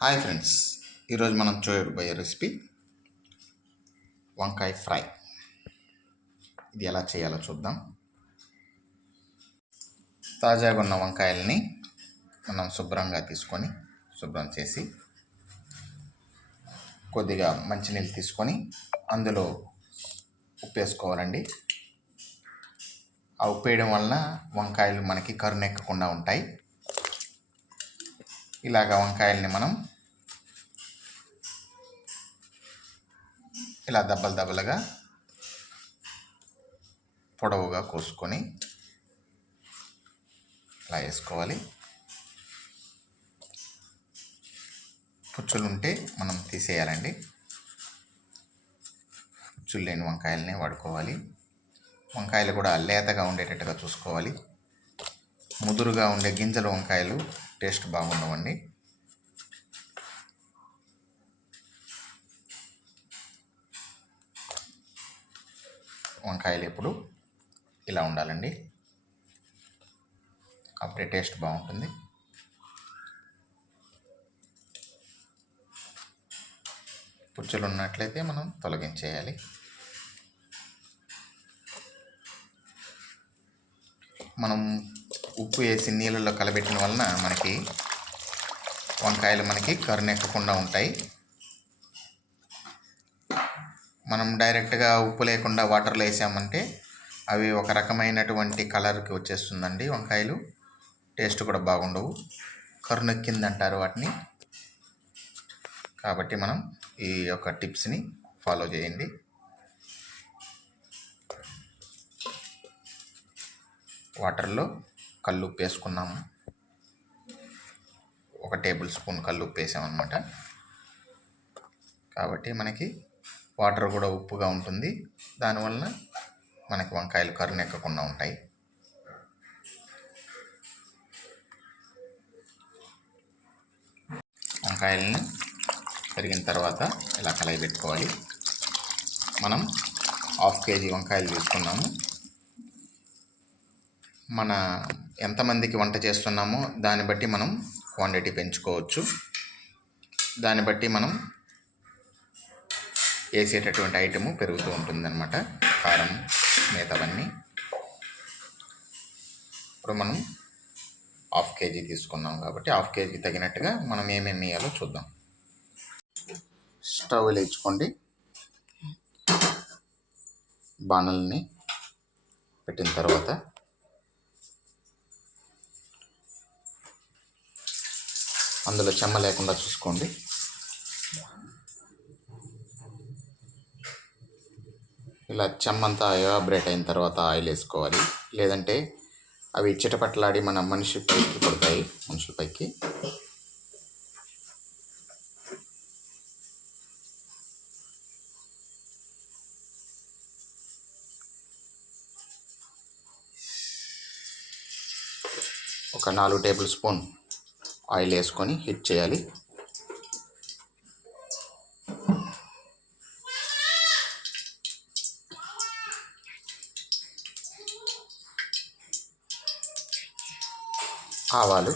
Hi friends, ఈరోజు మనం చూడబోయే రెసిపీ వంకాయ ఫ్రై. ఇది ఎలా చేయాలో చూద్దాం. తాజాగా ఉన్న వంకాయల్ని మనం శుభ్రంగా తీసుకొని శుభ్రం చేసి కొద్దిగా మంచినీళ్ళు తీసుకొని అందులో ఉప్పు వేసుకోవాలండి. ఆ ఉప్పు వేయడం వలన వంకాయలు మనకి కరుణెక్కకుండా ఉంటాయి. ఇలాగ వంకాయల్ని మనం ఇలా దబ్బలుగా పొడవుగా కోసుకొని ఇలా వేసుకోవాలి. పుచ్చులు ఉంటే మనం తీసేయాలండి. పుచ్చులు లేని వంకాయలనే వాడుకోవాలి. వంకాయలు కూడా లేతగా ఉండేటట్టుగా చూసుకోవాలి. ముదురుగా ఉండే గింజల వంకాయలు టేస్ట్ బాగుండవండి. వంకాయలు ఎప్పుడు ఇలా ఉండాలండి, అప్పుడే టేస్ట్ బాగుంటుంది. పుచ్చులు ఉన్నట్లయితే మనం తొలగించేయాలి. మనం ఉప్పు వేసి నీళ్ళల్లో కలబెట్టిన వలన మనకి వంకాయలు కరుణెక్కకుండా ఉంటాయి. మనం డైరెక్ట్గా ఉప్పు లేకుండా వాటర్లో వేసామంటే అవి ఒక రకమైనటువంటి కలర్కి వచ్చేస్తుందండి. వంకాయలు టేస్ట్ కూడా బాగుండవు, కరుణెక్కిందంటారు వాటిని. కాబట్టి మనం ఈ యొక్క టిప్స్ని ఫాలో చేయండి. వాటర్లో కల్లుప్పు వేసుకున్నాము, 1 టేబుల్ స్పూన్ కల్లుప్పు వేసామన్నమాట. కాబట్టి మనకి వాటర్ కూడా ఉప్పుగా ఉంటుంది. దానివల్ల మనకి వంకాయలు కరుణెక్కకుండా ఉంటాయి. వంకాయలని పెరిగిన తర్వాత ఇలా కలయి పెట్టుకోవాలి. మనం 1/2 కేజీ వంకాయలు తీసుకున్నాము. మన ఎంతమందికి వంట చేస్తున్నామో దాన్ని బట్టి మనం క్వాంటిటీ పెంచుకోవచ్చు. దాన్ని బట్టి మనం వేసేటటువంటి ఐటము పెరుగుతూ ఉంటుందన్నమాట, కారం మిగతావన్నీ. ఇప్పుడు మనం 1/2 కేజీ తీసుకున్నాం కాబట్టి 1/2 కేజీ తగినట్టుగా మనం ఏమేమి వేయాలో చూద్దాం. స్టవ్ వెలిగించుకోండి. బాణల్ని పెట్టిన తర్వాత అందులో చెమ్మ లేకుండా చూసుకోండి. ఇలా చెమ్మంతా ఎవాబరేట్ అయిన తర్వాత ఆయిల్ వేసుకోవాలి, లేదంటే అవి చిటపట్లాడి మన మనుషులపైకి పడతాయి. ఒక 4 టేబుల్ స్పూన్ ఆయిల్ వేసుకొని హీట్ చేయాలి. ఆవాలు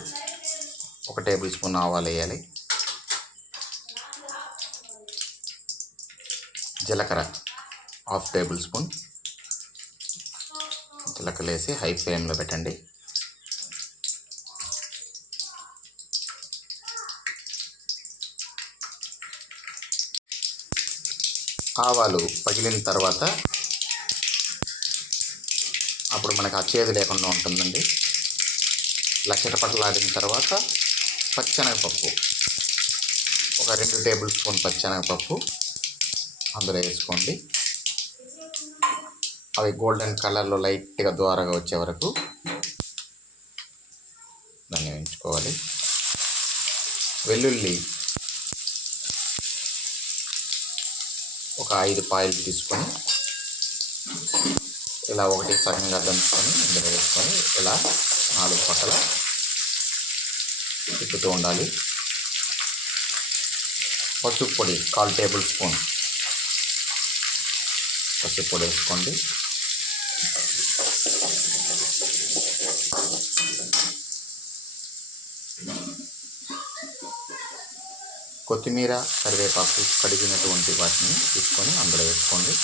1 టేబుల్ స్పూన్ ఆవాలు వేయాలి. జీలకర్ర 1/2 టేబుల్ స్పూన్. జీలకర్ర వేసి హై ఫ్లేమ్లో పెట్టండి. ఆవాలు పగిలిన తర్వాత అప్పుడు మనకు ఆ చేదు లేకుండా ఉంటుందండి. ఇలా చిటపటలాడిన తర్వాత పచ్చెనగపప్పు, ఒక 2 టేబుల్ స్పూన్ పచ్చెనగపప్పు అందులో వేసుకోండి. అవి గోల్డెన్ కలర్లో లైట్గా ద్వారగా వచ్చే వరకు దాన్ని వేయించుకోవాలి. వెల్లుల్లి ఒక 5 పాయలు తీసుకొని ఇలా ఒకటి సగంగా దంచుకొని ఇందులో వేసుకొని ఇలా 4 పక్కల తిప్పుతూ ఉండాలి. పసుపు పొడి 1/4 టేబుల్ స్పూన్ పసుపు పొడి వేసుకోండి. కొత్తిమీర, కరివేపాకు కడిగినటువంటి వాటిని తీసుకొని అందులో వేసుకోండి.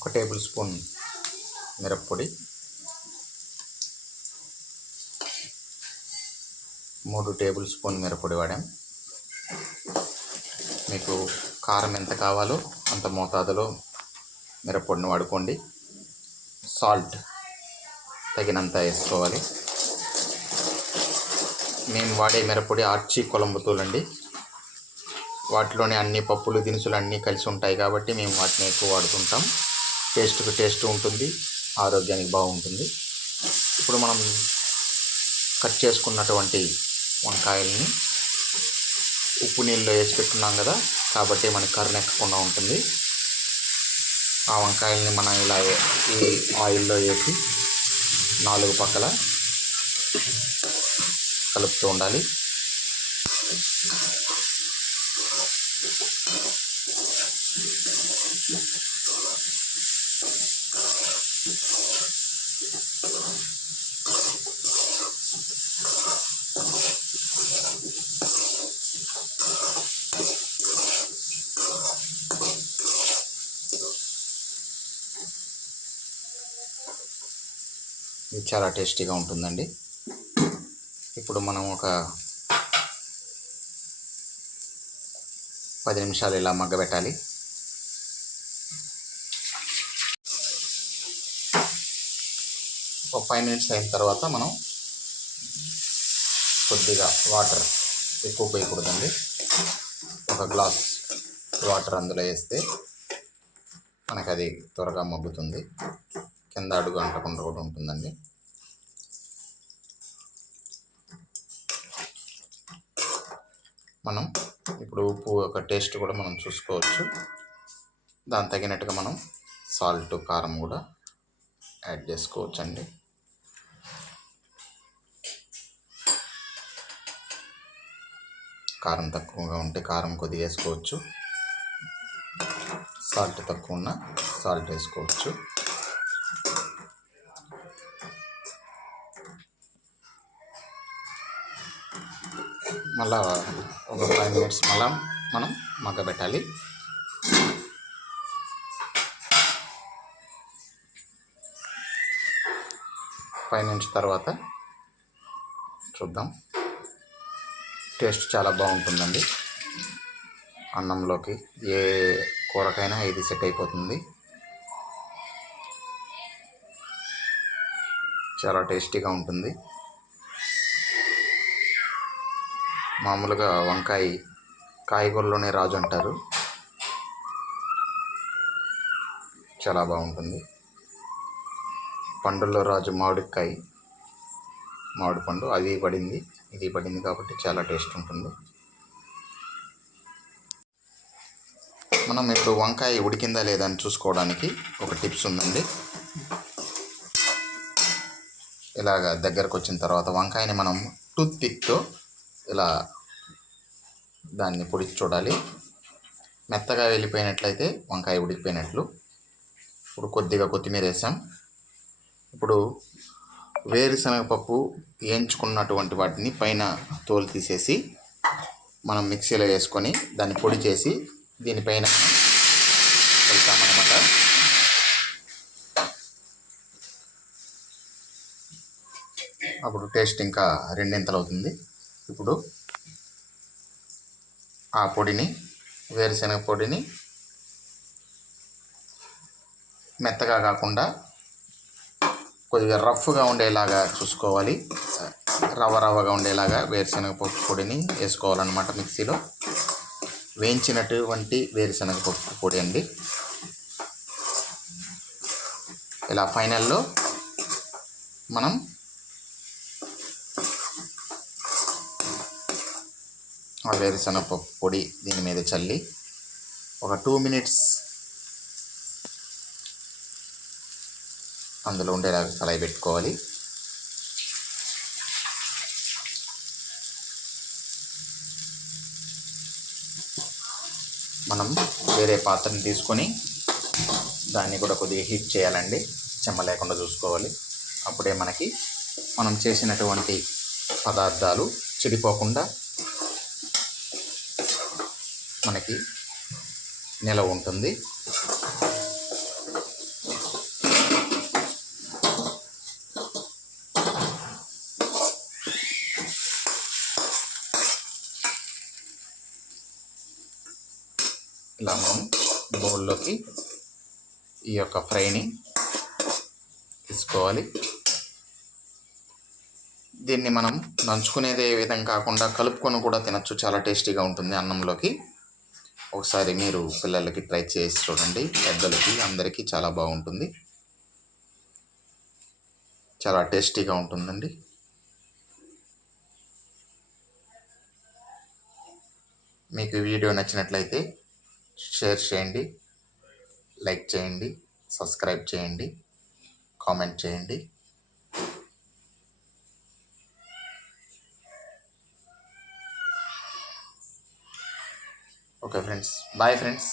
ఒక టేబుల్ స్పూన్ మిరప్పొడి, 3 టేబుల్ స్పూన్ మిరప్పొడి వాడాం. మీకు కారం ఎంత కావాలో అంత మోతాదులో మిరప్పొడిని వాడుకోండి. సాల్ట్ తగినంత వేసుకోవాలి. మేము వాడే మిరప్పొడి ఆర్చి కొలంబుతూల్ అండి. వాటిలోనే అన్ని పప్పులు దినుసులు అన్నీ కలిసి ఉంటాయి కాబట్టి మేము వాటిని ఎక్కువ వాడుతుంటాం. టేస్ట్ ఉంటుంది, ఆరోగ్యానికి బాగుంటుంది. ఇప్పుడు మనం కట్ చేసుకున్నటువంటి వంకాయల్ని ఉప్పు నీళ్ళలో వేసి పెట్టున్నాం కదా, కాబట్టి మనకి కర్రెక్కకుండా ఉంటుంది. ఆ వంకాయల్ని మనం ఇలా ఈ ఆయిల్లో వేసి 4 పక్కల కలుపుతూ ఉండాలి. ఇది చాలా టేస్టీగా ఉంటుందండి. ఇప్పుడు మనం ఒక 10 నిమిషాలు ఇలా మగ్గబెట్టాలి. ఒక 5 మినిట్స్ అయిన తర్వాత మనం కొద్దిగా వాటర్, ఎక్కువ పోయకూడదండి, ఒక గ్లాస్ వాటర్ అందులో వేస్తే మనకు అది త్వరగా మగ్గుతుంది, కింద అడుగు అంటకుండా కూడా ఉంటుందండి. మనం ఇప్పుడు ఉప్పు ఒక టేస్ట్ కూడా మనం చూసుకోవచ్చు. దానికి తగినట్టుగా మనం సాల్ట్, కారం కూడా యాడ్ చేసుకోవచ్చు అండి. కారం తక్కువగా ఉంటే కారం కొద్దిగా వేసుకోవచ్చు, సాల్ట్ తక్కువ ఉన్న సాల్ట్ వేసుకోవచ్చు. మళ్ళా ఒక 5 మినిట్స్ మళ్ళా మనం మగ్గబెట్టాలి. ఫైవ్ మినిట్స్ తర్వాత చూద్దాం. టేస్ట్ చాలా బాగుంటుందండి. అన్నంలోకి ఏ కూరకైనా ఇది సెట్ అయిపోతుంది. చాలా టేస్టీగా ఉంటుంది. మామూలుగా వంకాయ కాయగూరలోనే రాజు అంటారు. చాలా బాగుంటుంది. పండుల్లో రాజు మామిడికాయ, మామిడి పండు, అది పడింది, ఇది పడింది కాబట్టి చాలా టేస్ట్ ఉంటుంది. మనం ఇప్పుడు వంకాయ ఉడికిందా లేదా అని చూసుకోవడానికి ఒక టిప్స్ ఉందండి. ఇలాగ దగ్గరకు వచ్చిన తర్వాత వంకాయని మనం టూత్ పిక్తో ఇలా దాన్ని పొడిచి చూడాలి. మెత్తగా వెళ్ళిపోయినట్లయితే వంకాయ ఉడికిపోయినట్లు. ఇప్పుడు కొద్దిగా కొత్తిమీర వేసాం. ఇప్పుడు వేరుశనగపప్పు వేయించుకున్నటువంటి వాటిని పైన తోలు తీసేసి మనం మిక్సీలో వేసుకొని దాన్ని పొడి చేసి దీనిపైన వెళ్తామన్నమాట. అప్పుడు టేస్ట్ ఇంకా రెండింతలు అవుతుంది. ఇప్పుడు ఆ పొడిని, వేరుశనగ పొడిని మెత్తగా కాకుండా కొద్దిగా రఫ్గా ఉండేలాగా చూసుకోవాలి. రవ్వగా ఉండేలాగా వేరుశనగపప్పు పొడిని వేసుకోవాలన్నమాట. మిక్సీలో వేయించినటువంటి వేరుశనగపప్పు పొడి అండి. ఇలా ఫైనల్లో మనం ఆ వేరుశనగపప్పు పొడి దీని మీద చల్లి ఒక 2 మినిట్స్ అందులో ఉండేలాగా కలయి పెట్టుకోవాలి. మనం వేరే పాత్రని తీసుకొని దాన్ని కూడా కొద్దిగా హీట్ చేయాలండి, చెమ్మ లేకుండా చూసుకోవాలి. అప్పుడే మనం చేసినటువంటి పదార్థాలు చెడిపోకుండా మనకి నిలవ ఉంటుంది. ఇలా మనం బౌల్లోకి ఈ యొక్క ఫ్రైని తీసుకోవాలి. దీన్ని మనం నంచుకునేదే విధంగా కాకుండా కలుపుకొని కూడా తినచ్చు, చాలా టేస్టీగా ఉంటుంది అన్నంలోకి. ఒకసారి మీరు పిల్లలకి ట్రై చేసి చూడండి, పెద్దలకి అందరికీ చాలా బాగుంటుంది, చాలా టేస్టీగా ఉంటుందండి. మీకు వీడియో నచ్చినట్లయితే షేర్ చేయండి, లైక్ చేయండి, సబ్స్క్రైబ్ చేయండి, కామెంట్ చేయండి. Okay friends, bye friends.